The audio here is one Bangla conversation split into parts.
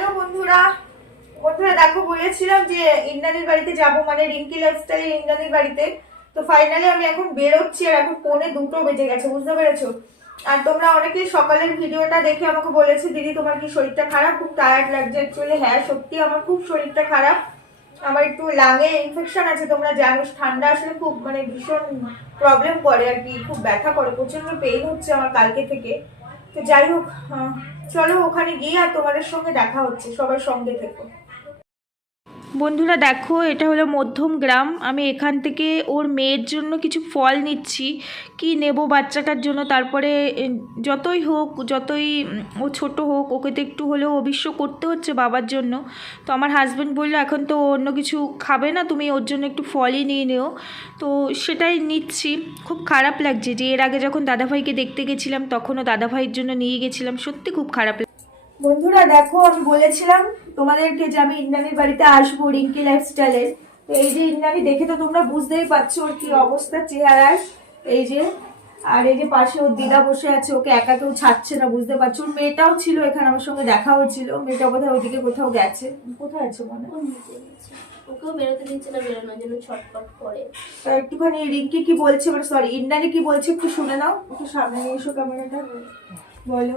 হ্যালো বন্ধুরা বন্ধুরা দেখো, বলেছিলাম যে ইন্দ্রানীর বাড়িতে যাব মানে রিঙ্কি লাইফস্টাইল ইন্দ্রানীর বাড়িতে। তো ফাইনালি আমি এখন বেরোচ্ছি আর এখন পৌনে দুটো বেজে গেছে, বুঝতে পেরেছ? আর তোমরা অনেকেই সকালের ভিডিওটা দেখে আমাকে বলেছে, দিদি, তোমার কি শরীরটা খারাপ? খুব টায়ার্ড লাগছে। অ্যাকচুয়ালি হ্যাঁ সত্যি আমার খুব শরীরটা খারাপ। আমার একটু লাঙে ইনফেকশন আছে, তোমরা জানো, ঠান্ডা আসলে খুব মানে ভীষণ প্রবলেম করে আর কি, খুব ব্যথা করে প্রচণ্ড পেইন হচ্ছে আমার কালকে থেকে। তো যাই হোক চলো ওখানে গিয়ে আর তোমাদের সঙ্গে দেখা হচ্ছে সবার সঙ্গে থেকো। বন্ধুরা দেখো, এটা হলো মধ্যম গ্রাম। আমি এখান থেকে ওর মেয়ের জন্য কিছু ফল নিচ্ছি। কি নেব বাচ্চাটার জন্য? তারপরে যতই হোক, যতই ও ছোট হোক, ওকে তো একটু হলেও অবিশ্ব করতে হচ্ছে বাবার জন্য। তো আমার হাজব্যান্ড বলল, এখন তো অন্য কিছু খাবে না, তুমি ওর জন্য একটু ফলই নিয়ে নিও। তো সেটাই নিচ্ছি। খুব খারাপ লাগছে যে, এর আগে যখন দাদাভাইকে দেখতে গেছিলাম, তখনও দাদাভাইয়ের জন্য নিয়ে গেছিলাম। সত্যি খুব খারাপ বন্ধুরা দেখো আমি বলেছিলাম তোমাদেরকে যে আমি ইন্দ্রাণীর বাড়িতে আসব রিঙ্কি লাইফস্টাইলের তো এই যে ইন্দ্রাণী দেখে তো তোমরা বুঝতেই পারছ ওর কি অবস্থা চেহারার এই যে আর এই যে পাশে ওর দিদা বসে আছে ওকে একা কেউ ছাড়ছে না বুঝতে পারছ? ওর মেয়েটাও ছিল এখানে আমার সঙ্গে দেখা হচ্ছিল মেয়েটা বোধহয় ওইদিকে কোথাও গেছে। কোথায় আছে মানে? ওকেও বেরোতে দিচ্ছে না বেরোনোর জন্য ছটফট করে। তা একটুখানি রিঙ্কি কি বলছে? মানে সরি ইন্দ্রাণী কি বলছে একটু শুনে নাও। একটু সামনে নিয়ে এসো ক্যামেরাটা। বলো।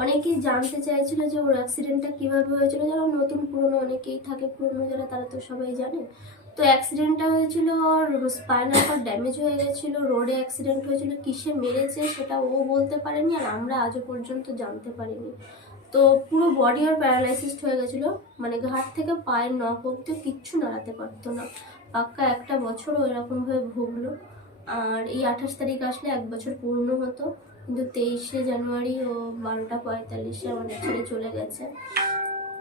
অনেকেই জানতে চাইছিল যে ওর অ্যাক্সিডেন্টটা কীভাবে হয়েছিল। যারা নতুন, পুরনো অনেকেই থাকে, পুরনো যারা, তারা তো সবাই জানে। তো অ্যাক্সিডেন্টটা হয়েছিল ওর স্পাইনাল কর্ড ড্যামেজ হয়ে গেছিল রোডে অ্যাক্সিডেন্ট হয়েছিল, কিসে মেরেছে সেটা ও বলতে পারেনি আর আমরা আজও পর্যন্ত জানতে পারিনি। তো পুরো বডি আর প্যারালাইসিসড হয়ে গেছিল মানে ঘাট থেকে পায়ের নখ অব্দি কিচ্ছু নাড়াতে পারতো না। পাক্কা একটা বছরও এরকমভাবে ভুগলো। আর এই আঠাশ তারিখ আসলে এক বছর পূর্ণ হতো। কিন্তু তেইশে জানুয়ারি ও বারোটা পঁয়তাল্লিশে আমাদের ছেড়ে চলে গেছে।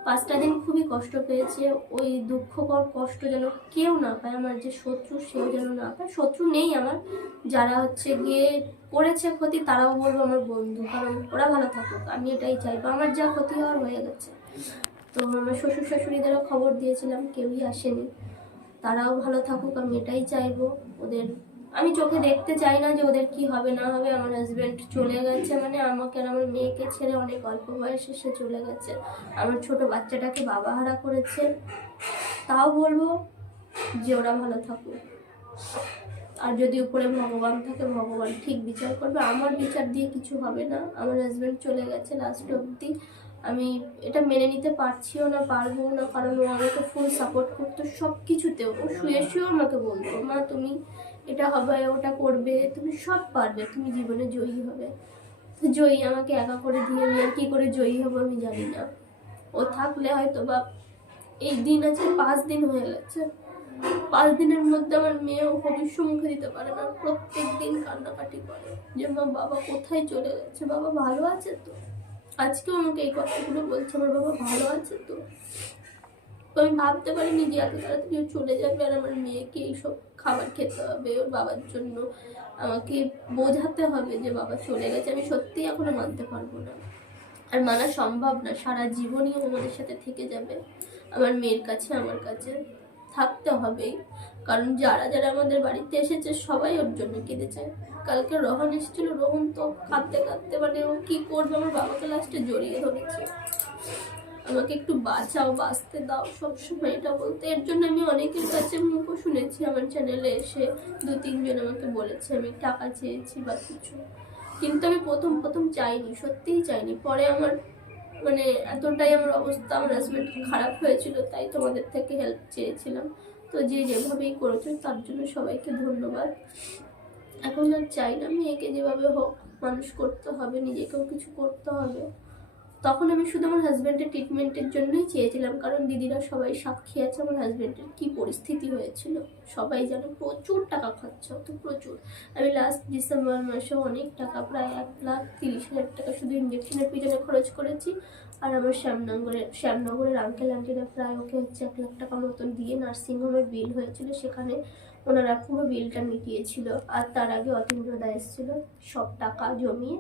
পাঁচটা দিন খুবই কষ্ট পেয়েছে। ওই দুঃখকর কষ্ট যেন কেউ না পায়, আমার যে শত্রু সেও যেন না পায়। শত্রু নেই আমার। যারা হচ্ছে গিয়ে করেছে ক্ষতি, তারাও বলব আমার বন্ধু, কারণ ওরা ভালো থাকুক। আমি এটাই চাইব। আমার যা ক্ষতি হওয়ার হয়ে গেছে। তো আমার শ্বশুর শাশুড়িদেরও খবর দিয়েছিলাম, কেউই আসেনি। তারাও ভালো থাকুক, আমি এটাই চাইব। ওদের আমি চোখে দেখতে চাই না যে ওদের কি হবে, না হবে। আমার হাজব্যান্ড চলে গেছে মানে আমাকে আর আমার মেয়েকে ছেড়ে অনেক অল্প বয়সে সে চলে গেছে। আমার ছোট বাচ্চাটাকে বাবা হারা করেছে। তাও বলব যে ওরা ভালো থাকুক। আর যদি উপরে ভগবান থাকে, ভগবান ঠিক বিচার করবে। আমার বিচার দিয়ে কিছু হবে না। আমার হাজব্যান্ড চলে গেছে লাস্ট অবধি। আমি এটা মেনে নিতে পারছিও না পারব না। কারণ ও আমাকে ফুল সাপোর্ট করতো। সব কিছুতেও ও শুয়ে শুয়েও আমাকে বলতো, মা, তুমি এটা হবে, ওটা করবে, তুমি সব পারবে, তুমি জীবনে জয়ী হবে। তো জয়ী আমাকে একা করে দিয়ে আমি আর কী করে জয়ী হব আমি জানি না। ও থাকলে হয়তো বা এই দিন আছে, পাঁচ দিন হয়ে গেছে। পাঁচ দিনের মধ্যে আমার মেয়ে ভবিষ্য মুখে দিতে পারে না। প্রত্যেক দিন কান্নাকাটি করে যে, মা, বাবা কোথায় চলে গেছে? বাবা ভালো আছে তো? আজকেও আমাকে এই কথাগুলো বলছে, আমার বাবা ভালো আছে তো? আমি ভাবতে পারিনি যে এত তাড়াতাড়ি চলে যাবে আর আমার মেয়েকে এইসব খাবার খেতে হবে, ওর বাবার জন্য আমাকে বোঝাতে হবে যে বাবা চলে গেছে। আমি সত্যিই এখনও মানতে পারব না। আর মানা সম্ভব না, সারা জীবনই আমাদের সাথে থেকে যাবে। আমার মেয়ের কাছে, আমার কাছে থাকতে হবেই কারণ যারা যারা আমাদের বাড়িতে এসেছে, সবাই ওর জন্য কেঁদেছে। কালকে রোহন এসেছিল, রোহন তো কাঁদতে কাঁদতে মানে ও কি করবে? আমার বাবাকে লাস্টে জড়িয়ে ধরেছে। আমাকে একটু বাঁচাও, বাঁচতে দাও সবসময় এটা বলতে। এর জন্য আমি অনেকের কাছে মুখও শুনেছি আমার চ্যানেলে এসে দু, তিনজন আমাকে বলেছে, আমি টাকা চেয়েছি বা কিছু। কিন্তু আমি প্রথম প্রথম চাইনি, সত্যিই চাইনি। পরে আমার মানে এতটাই আমার অবস্থা, আমার হাজব্যান্ড খারাপ হয়েছিল, তাই তোমাদের থেকে হেল্প চেয়েছিলাম। তো যে যেভাবেই করেছ, তার জন্য সবাইকে ধন্যবাদ। এখন আর চাই না মেয়েকে যেভাবে হোক, মানুষ করতে হবে, নিজেকেও কিছু করতে হবে। তখন আমি শুধু আমার হাজব্যান্ডের ট্রিটমেন্টের জন্যই চেয়েছিলাম, কারণ দিদিরা সবাই সাক্ষী আছে আমার হাজব্যান্ডের কী পরিস্থিতি হয়েছিল, সবাই জানে প্রচুর টাকা খরচা হতো, প্রচুর। আমি লাস্ট ডিসেম্বর মাসে অনেক টাকা, প্রায় এক লাখ তিরিশ হাজার টাকা শুধু ইঞ্জেকশনের পিছনে খরচ করেছি, আর আমার শ্যামনগরের শ্যামনগরের আঙ্কেল আন্টিরা প্রায় ওকে হচ্ছে এক লাখ টাকা মতন দিয়ে নার্সিংহোমের বিল হয়েছিল, সেখানে ওনারা পুরো বিলটা মিটিয়েছিল, আর তার আগে অতীন্দ্র এসেছিল, সব টাকা জমিয়ে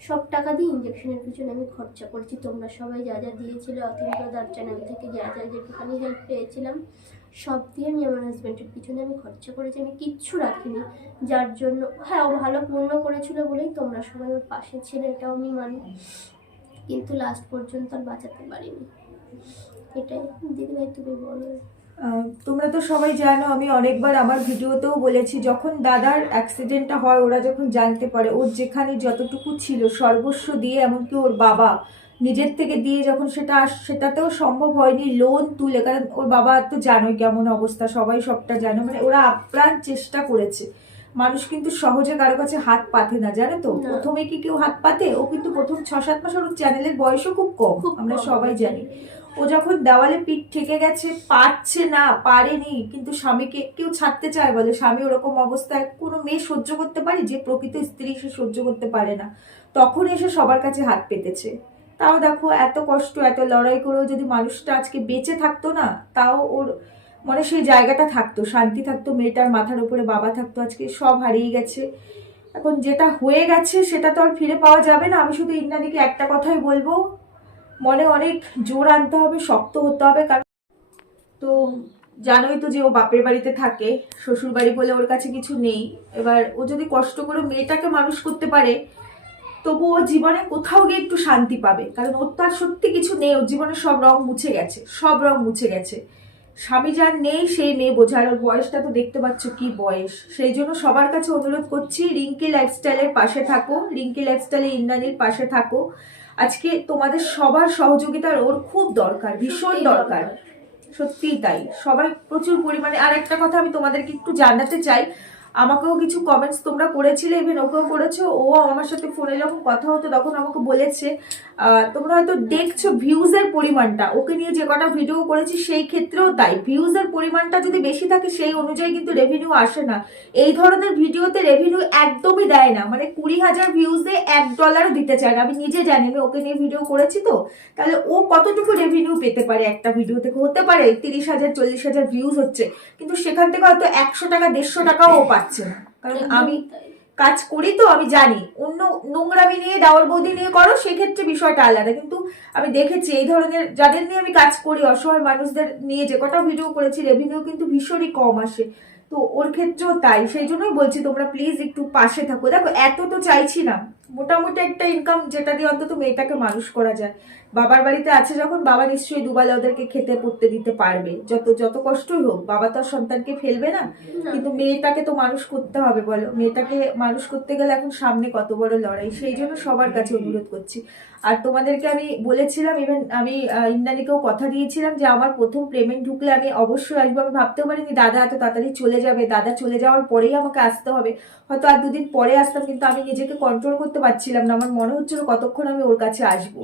সব টাকা দিয়ে ইঞ্জেকশনের পিছনে আমি খরচা করেছি। তোমরা সবাই যা যা দিয়েছিলে, অতীন্দ্র দার চ্যানেল থেকে যা যা যেটুখানি হেল্প পেয়েছিলাম, সব দিয়ে আমি আমার হাজব্যান্ডের পিছনে আমি খরচা করেছি। আমি কিচ্ছু রাখিনি। যার জন্য হ্যাঁ ও ভালো পূর্ণ করেছিল বলেই তোমরা সবাই ওর পাশে ছিলে, এটাও আমি মানি। কিন্তু লাস্ট পর্যন্ত আর বাঁচাতে পারিনি। এটাই। দিদিভাই তুমি বলো। তোমরা তো সবাই জানো, আমি অনেকবার আমার ভিডিওতেও বলেছি, যখন দাদার অ্যাক্সিডেন্টটা হয়, ওরা যখন জানতে পারে, ওর যেখানে যতটুকু ছিল, সর্বস্ব দিয়ে, এমনকি ওর বাবা নিজের থেকে দিয়ে যখন সেটা আস- সেটাতেও সম্ভব হয়নি লোন তুলে, কারণ ওর বাবা তো জানোই কেমন অবস্থা, সবাই সবটা জানো মানে ওরা আপ্রাণ চেষ্টা করেছে। মানুষ কিন্তু সহজে কারও কাছে হাত পাতে না জানো তো? প্রথমে কি কেউ হাত পাতে? ও কিন্তু প্রথম ছ সাত মাস ওর চ্যানেলের বয়সও খুব কম আমরা সবাই জানি। ও যখন দেওয়ালে পিঠ ঠেকে গেছে পারছে না পারেনি কিন্তু স্বামীকে কেউ ছাড়তে চায় বলে। স্বামী ওরকম অবস্থায় কোনো মেয়ে সহ্য করতে পারে যে প্রকৃত স্ত্রী সে সহ্য করতে পারে না। তখন এসে সবার কাছে হাত পেতেছে। তাও দেখো এত কষ্ট এত লড়াই করেও যদি মানুষটা আজকে বেঁচে থাকতো না তাও ওর মানে সেই জায়গাটা থাকতো, শান্তি থাকতো, মেয়েটার মাথার উপরে বাবা থাকতো, আজকে সব হারিয়ে গেছে। এখন যেটা হয়ে গেছে সেটা তো আর ফিরে পাওয়া যাবে না। আমি শুধু ইন্দ্রাণীকে একটা কথাই বলব, মনে অনেক জোর আনতে হবে, শক্ত হতে হবে, কারণ তো জানোই তো যে ও বাপের বাড়িতে থাকে শ্বশুর বাড়ি বলে ওর কাছে কিছু নেই। এবার ও যদি কষ্ট করে মেয়েটাকে মানুষ করতে পারে তবু ও জীবনে কোথাও গিয়ে একটু শান্তি পাবে। কারণ ওর তো আর সত্যি কিছু নেই, ওর জীবনে সব রং মুছে গেছে, সব রং মুছে গেছে। স্বামী যার নেই সেই মেয়ে বোঝার ওর বয়সটা তো দেখতে পাচ্ছ কি বয়স। সেই জন্য সবার কাছে অনুরোধ করছি রিঙ্কি লাইফস্টাইলের পাশে থাকো রিঙ্কি লাইফস্টাইলে ইন্দ্রাণীর পাশে থাকো। আজকে তোমাদের সবার সহযোগিতার ওর খুব দরকার ভীষণ দরকার। সত্যিই তাই। সবাই প্রচুর পরিমাণে আর একটা কথা আমি তোমাদেরকে একটু জানাতে চাই আমাকেও কিছু কমেন্টস তোমরা করেছিলে ইভেন ওকেও করেছ। ও আমার সাথে ফোনে যখন কথা হতো তখন আমাকে বলেছে তোমরা হয়তো দেখছ ভিউজের পরিমাণটা। ওকে নিয়ে যে কটা ভিডিও করেছি সেই ক্ষেত্রেও তাই। ভিউজের পরিমাণটা যদি বেশি থাকে, সেই অনুযায়ী কিন্তু রেভিনিউ আসে না। এই ধরনের ভিডিওতে রেভিনিউ একদমই দেয় না। মানে কুড়ি হাজার ভিউজে এক ডলারও দিতে চায় না। আমি নিজে জানি, আমি ওকে নিয়ে ভিডিও করেছি তো। তাহলে ও কতটুকু রেভিনিউ পেতে পারে একটা ভিডিও থেকে? হতে পারে তিরিশ হাজার, চল্লিশ হাজার ভিউজ হচ্ছে। কিন্তু সেখান থেকে হয়তো একশো টাকা, দেড়শো টাকাও ও পাচ্ছে না। কারণ আমি কাজ করি তো আমি জানি। অন্য নোংরামি নিয়ে দাওয়ার বৌদি নিয়ে করো সেক্ষেত্রে বিষয়টা আলাদা। কিন্তু আমি দেখেছি এই ধরনের যাদের নিয়ে আমি কাজ করি অসহায় মানুষদের নিয়ে যে কটা ভিডিও করেছি রেভিনিউ কিন্তু ভীষণই কম আসে। তো ওর ক্ষেত্রেও তাই। সেই জন্যই বলছি তোমরা প্লিজ একটু পাশে থাকো। দেখো এত তো চাইছি না। মোটামুটি একটা ইনকাম যেটা দিয়ে অন্তত মেয়েটাকে মানুষ করা যায়। বাবার বাড়িতে আছে যখন বাবা নিশ্চয়ই দুবেলা ওদেরকে খেতে পড়তে দিতে পারবে। যত যত কষ্টই হোক বাবা তো সন্তানকে ফেলবে না। কিন্তু মেয়েটাকে তো মানুষ করতে হবে বলো। মেয়েটাকে মানুষ করতে গেলে এখন সামনে কত বড় লড়াই সেই জন্য সবার কাছে অনুরোধ করছি। আর তোমাদেরকে আমি বলেছিলাম ইভেন আমি আহ, ইন্দ্রাণীকেও কথা দিয়েছিলাম যে আমার প্রথম পেমেন্ট ঢুকলে আমি অবশ্যই আসব। আমি ভাবতেও পারিনি দাদা এত তাড়াতাড়ি চলে যাবে। দাদা চলে যাওয়ার পরেই আমাকে আসতে হবে। হয়তো আর দুদিন পরে আসতাম কিন্তু আমি নিজেকে কন্ট্রোল করতে পারছিলাম না। আমার মনে হচ্ছিল কতক্ষণ আমি ওর কাছে আসব।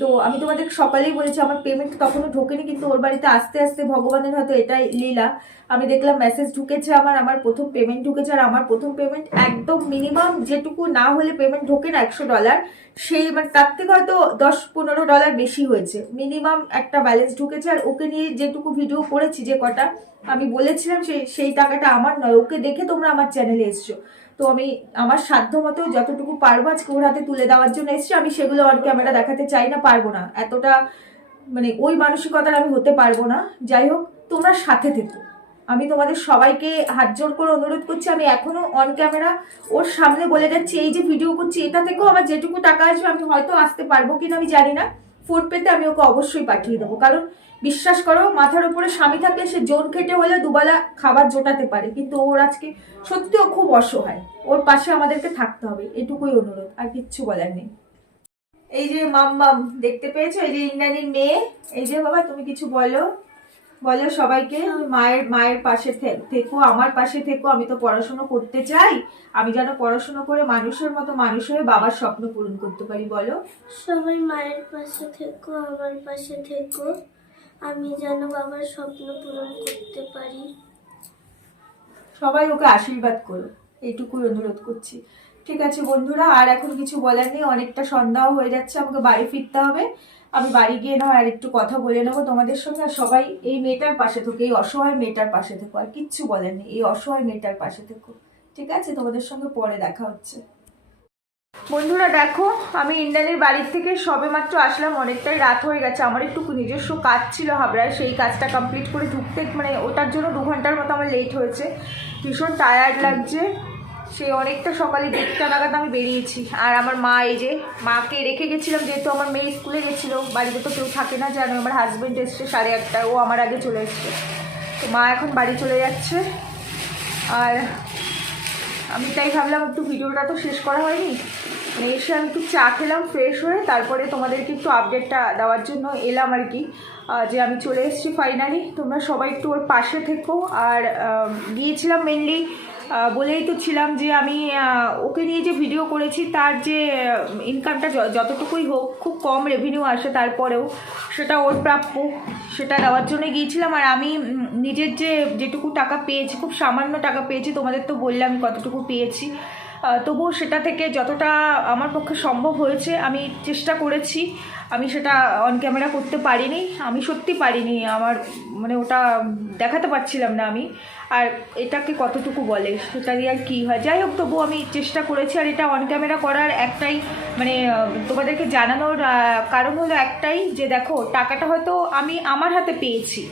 তো আমি তোমাদের সকালেই বলেছি, আমার পেমেন্ট তখনও ঢোকেনি, কিন্তু ওর বাড়িতে আস্তে আস্তে ভগবানের হয়তো এটাই লীলা। আমি দেখলাম মেসেজ ঢুকেছে আমার আমার প্রথম পেমেন্ট ঢুকেছে আর আমার প্রথম পেমেন্ট একদম মিনিমাম যেটুকু না হলে পেমেন্ট ঢোকে না একশো ডলার সেই মানে তার থেকে হয়তো দশ পনেরো ডলার বেশি হয়েছে। মিনিমাম একটা ব্যালেন্স ঢুকেছে আর ওকে নিয়ে যেটুকু ভিডিও করেছি যে কটা, আমি বলেছিলাম সেই সেই টাকাটা আমার নয়। ওকে দেখে তোমরা আমার চ্যানেলে এসছো। তো আমি আমার সাধ্য মতো যতটুকু পারব আজকে ওর হাতে তুলে দেওয়ার জন্য এসেছি। আমি সেগুলো অন ক্যামেরা দেখাতে চাই না, পারব না। এতটা মানে ওই মানসিকতার আমি হতে পারব না। যাই হোক, তোমরা সাথে থেকো। আমি তোমাদের সবাইকে হাত জোর করে অনুরোধ করছি, আমি এখনও অন ক্যামেরা ওর সামনে বলে যাচ্ছি, এই যে ভিডিও করছি, এটা থেকেও আমার যেটুকু টাকা আসবে, আমি হয়তো আসতে পারব কিনা আমি জানি না। ফোন পেতে আমি ওকে অবশ্যই পাঠিয়ে দেবো। কারণ বিশ্বাস করো মাথার উপরে স্বামী থাকলে সে জোন খেটে হলে দুবেলা খাবার জোটাতে পারে। কিন্তু ওর আজকে সত্যি ও খুব অসহায়। ওর পাশে আমাদেরকে থাকতে হবে এটুকুই অনুরোধ আর কিচ্ছু বলার নেই। এই যে মাম মাম দেখতে পেয়েছ? এই যে ইন্দ্রাণীর মেয়ে। এই যে বাবা তুমি কিছু বলো? বলো সবাইকে মায়ের মায়ের পাশে থেকো আমার পাশে থেকো আমি তো পড়াশুনো করতে চাই। আমি যেন পড়াশুনো করে মানুষের মতো মানুষ হয়ে বাবার স্বপ্ন পূরণ করতে পারি বলো। সবাই মায়ের পাশে থেকো আমার পাশে থেকো। আমি যেন বাবার স্বপ্ন পূরণ করতে পারি। সবাই ওকে আশীর্বাদ করো। এইটুকুই অনুরোধ করছি। ঠিক আছে বন্ধুরা, আর এখন কিছু বলার নেই, অনেকটা সন্ধ্যাও হয়ে যাচ্ছে, আমাকে বাড়ি ফিরতে হবে। আমি বাড়ি গিয়ে না আর একটু কথা বলে নেব তোমাদের সঙ্গে। আর সবাই এই মেয়েটার পাশে থেকো, এই অসহায় মেয়েটার পাশে থেকো, আর কিচ্ছু বলার নেই, এই অসহায় মেয়েটার পাশে থেকো। ঠিক আছে, তোমাদের সঙ্গে পরে দেখা হচ্ছে। বন্ধুরা, দেখো, আমি ইন্ডিয়ানের বাড়ির থেকে সবে মাত্র আসলাম, অনেকটাই রাত হয়ে গেছে। আমার একটু নিজস্ব কাজ ছিল হাবড়ায়, সেই কাজটা কমপ্লিট করে ঢুকতে মানে ওটার জন্য দু ঘণ্টার মতো আমার লেট হয়েছে। ভীষণ টায়ার্ড লাগছে। সে অনেকটা সকালে দেড়টা নাগাদ আমি বেরিয়েছি। আর আমার মা, এই যে, মাকে রেখে গেছিলাম, যেহেতু আমার মেয়ে স্কুলে গেছিল, বাড়িতে তো কেউ থাকে না, জানো, আমার হাজব্যান্ড এসছে সাড়ে আটটা ও আমার আগে চলে এসছে। তো মা এখন বাড়ি চলে যাচ্ছে। আর আমি তাই ভাবলাম, একটু ভিডিওটা তো শেষ করা হয়নি। এসে আমি একটু চা খেলাম ফ্রেশ হয়ে, তারপরে তোমাদেরকে একটু আপডেটটা দেওয়ার জন্য এলাম আর কি। যে আমি চলে এসেছি ফাইনালি তোমরা সবাই একটু ওর পাশে থেকো। আর গিয়েছিলাম মেনলি বলেই তো ছিলাম যে আমি ওকে নিয়ে যে ভিডিও করেছি, তার যে ইনকামটা যতটুকুই হোক, খুব কম রেভিনিউ আসে তারপরেও, সেটা ওর প্রাপ্য। সেটা দেওয়ার জন্য গিয়েছিলাম। আর আমি নিজের যে, যেটুকু টাকা পেয়েছি, খুব সামান্য টাকা পেয়েছি, তোমাদের তো বললাম কতটুকু পেয়েছি। তবুও সেটা থেকে যতটা আমার পক্ষে সম্ভব হয়েছে, আমি চেষ্টা করেছি। আমি সেটা অন ক্যামেরা করতে পারিনি, আমি সত্যি পারিনি, আমার মানে ওটা দেখাতে পারছিলাম না আমি। আর এটাকে কতটুকু বলে, সেটা দিয়ে আর কী হয়? যাই হোক, তবুও আমি চেষ্টা করেছি, আর এটা অন ক্যামেরা করার একটাই মানে তোমাদেরকে জানানোর কারণ হলো একটাই যে দেখো, টাকাটা হয়তো আমি আমার হাতে পেয়েছি।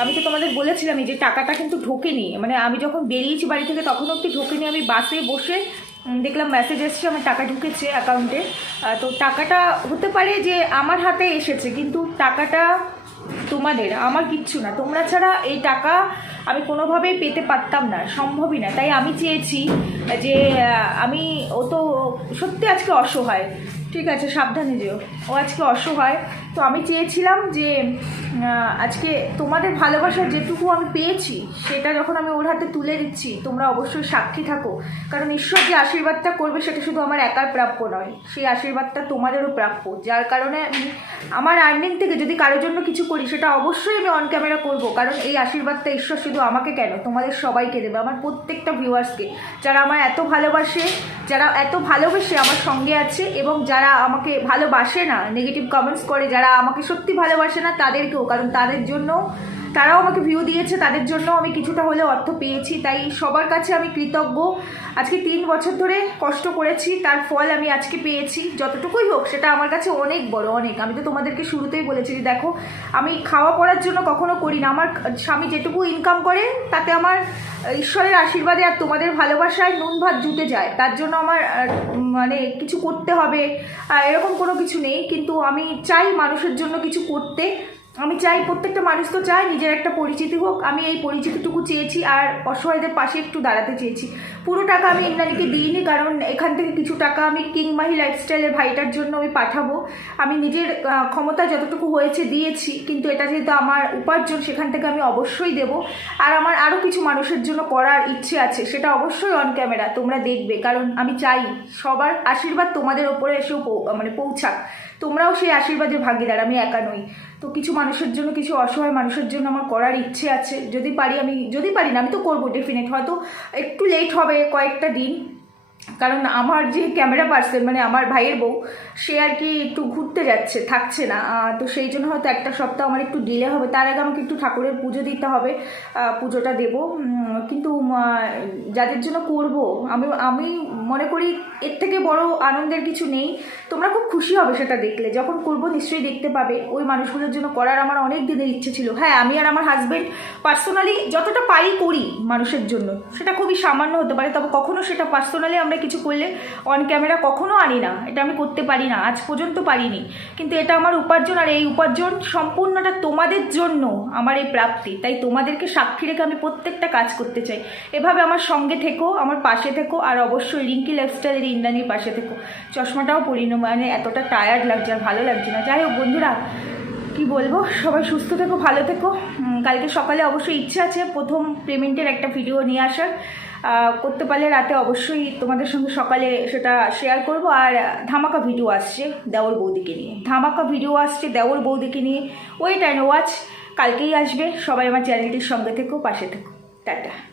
আমি তো তোমাদের বলেছিলামই যে টাকাটা কিন্তু ঢোকেনি। মানে আমি যখন বেরিয়েছি বাড়ি থেকে, তখন অব্দি ঢোকেনি। আমি বাসে বসে দেখলাম মেসেজ এসছে, আমার টাকা ঢুকেছে অ্যাকাউন্টে তো টাকাটা হতে পারে যে আমার হাতে এসেছে, কিন্তু টাকাটা তোমাদের, আমার কিচ্ছু না। তোমরা ছাড়া এই টাকা আমি কোনোভাবেই পেতে পারতাম না, সম্ভবই না। তাই আমি চেয়েছি যে আমি, ও তো সত্যি আজকে অসহায়। ঠিক আছে, সাবধানে যেও। ও আজকে অসহায়। তো আমি চেয়েছিলাম যে আজকে তোমাদের ভালোবাসার যেটুকু আমি পেয়েছি, সেটা যখন আমি ওর হাতে তুলে দিচ্ছি, তোমরা অবশ্যই সাক্ষী থাকো। কারণ ঈশ্বর যে আশীর্বাদটা করবে, সেটা শুধু আমার একার প্রাপ্য নয়, সেই আশীর্বাদটা তোমাদেরও প্রাপ্য। যার কারণে আমি আমার আর্নিং থেকে যদি কারোর জন্য কিছু করি, সেটা অবশ্যই আমি অন ক্যামেরা করব। কারণ এই আশীর্বাদটা ঈশ্বর শুধু আমাকে কেন? তোমাদের সবাইকে দেবে, আমার প্রত্যেকটা ভিউয়ার্সকে যারা আমার এত ভালোবাসে যারা এত ভালোবেসে আমার সঙ্গে আছে এবং যারা আমাকে ভালোবাসে না নেগেটিভ কমেন্টস করে, যারা আমাকে সত্যি ভালোবাসে না, তাদেরকেও, কারণ তাদের জন্য তারাও আমাকে ভিউ দিয়েছে, তাদের জন্য আমি কিছুটা হলে অর্থ পেয়েছি, তাই সবার কাছে আমি কৃতজ্ঞ। আজকে তিন বছর ধরে কষ্ট করেছি, তার ফল আমি আজকে পেয়েছি, যতটুকুই হোক, সেটা আমার কাছে অনেক বড়, অনেক। আমি তো তোমাদেরকে শুরুতেই বলেছি যে দেখো, আমি খাওয়া পড়ার জন্য কখনো করি না। আমার স্বামী যেটুকু ইনকাম করে, তাতে আমার ঈশ্বরের আশীর্বাদে আর তোমাদের ভালোবাসায় নুন ভাত জুটে যায়। তার জন্য আমার মানে কিছু করতে হবে এরকম কোনো কিছু নেই। কিন্তু আমি চাই মানুষের জন্য কিছু করতে। আমি চাই, প্রত্যেকটা মানুষ তো চায় নিজের একটা পরিচিতি হোক। আমি এই পরিচিতিটুকু চেয়েছি আর অসহায়দের পাশে একটু দাঁড়াতে চেয়েছি। পুরো টাকা আমি ইন্দ্রাণীকে দিইনি, কারণ এখান থেকে কিছু টাকা আমি কিংমাহি লাইফস্টাইলের ভাইটার জন্য আমি পাঠাবো। আমি নিজের ক্ষমতা যতটুকু হয়েছে দিয়েছি, কিন্তু এটা যেহেতু আমার উপার্জন, সেখান থেকে আমি অবশ্যই দেব। আর আমার আরও কিছু মানুষের জন্য করার ইচ্ছে আছে, সেটা অবশ্যই অন ক্যামেরা তোমরা দেখবে। কারণ আমি চাই সবার আশীর্বাদ তোমাদের ওপরে এসেও মানে পৌঁছাক। তোমরাও সেই আশীর্বাদের ভাগিদার, আমি একা নই। তো কিছু মানুষের জন্য, কিছু অসহায় মানুষের জন্য আমার করার ইচ্ছে আছে। যদি পারি আমি, যদি পারি না, আমি তো করব ডেফিনেট হয়তো একটু লেট হবে কয়েকটা দিন। কারণ আমার যে ক্যামেরা পার্সন মানে আমার ভাইয়ের বউ, সে আর কি একটু ঘুরতে যাচ্ছে, থাকছে না। তো সেই জন্য হয়তো একটা সপ্তাহ আমার একটু ডিলে হবে। তার আগে আমাকে একটু ঠাকুরের পুজো দিতে হবে। পুজোটা দেবো। কিন্তু যাদের জন্য করব, আমি আমি মনে করি এর থেকে বড় আনন্দের কিছু নেই। তোমরা খুব খুশি হবে সেটা দেখলে। যখন করব, নিশ্চয়ই দেখতে পাবে। ওই মানুষগুলোর জন্য করার আমার অনেক দিনের ইচ্ছে ছিল। হ্যাঁ আমি আর আমার হাজব্যান্ড পার্সোনালি যতটা পারি করি মানুষের জন্য। সেটা খুবই সামান্য হতে পারে, তবে কখনো সেটা পার্সোনালি আমরা কিছু করলে অন ক্যামেরা কখনো আনি না। এটা আমি করতে পারি না, আজ পর্যন্ত পারিনি। কিন্তু এটা আমার উপার্জন আর এই উপার্জন সম্পূর্ণটা তোমাদের জন্য আমার এই প্রাপ্তি। তাই তোমাদেরকে সাক্ষী রেখে আমি প্রত্যেকটা কাজ করতে চাই। এভাবে আমার সঙ্গে থেকো, আমার পাশে থেকো আর অবশ্যই রিঙ্কি লাইফস্টাইলের ইন্দ্রাণীর পাশে থেকো। চশমাটাও পরিনো মানে এতটা টায়ার্ড লাগছে আর ভালো লাগছে না। যাই হোক বন্ধুরা, কি বলব? সবাই সুস্থ থেকো, ভালো থেকো। কালকে সকালে অবশ্যই ইচ্ছে আছে প্রথম পেমেন্টের একটা ভিডিও নিয়ে আসার। করতে পারলে রাতে অবশ্যই তোমাদের সঙ্গে সকালে সেটা শেয়ার করব। আর ধামাকা ভিডিও আসছে দেওর বৌদিকে নিয়ে। ধামাকা ভিডিও আসছে দেওর বৌদিকে নিয়ে। ওয়েট অ্যান্ড ওয়াচ কালকেই আসবে। সবাই আমার চ্যানেলটির সঙ্গে থেকো, পাশে থেকো। টাটা।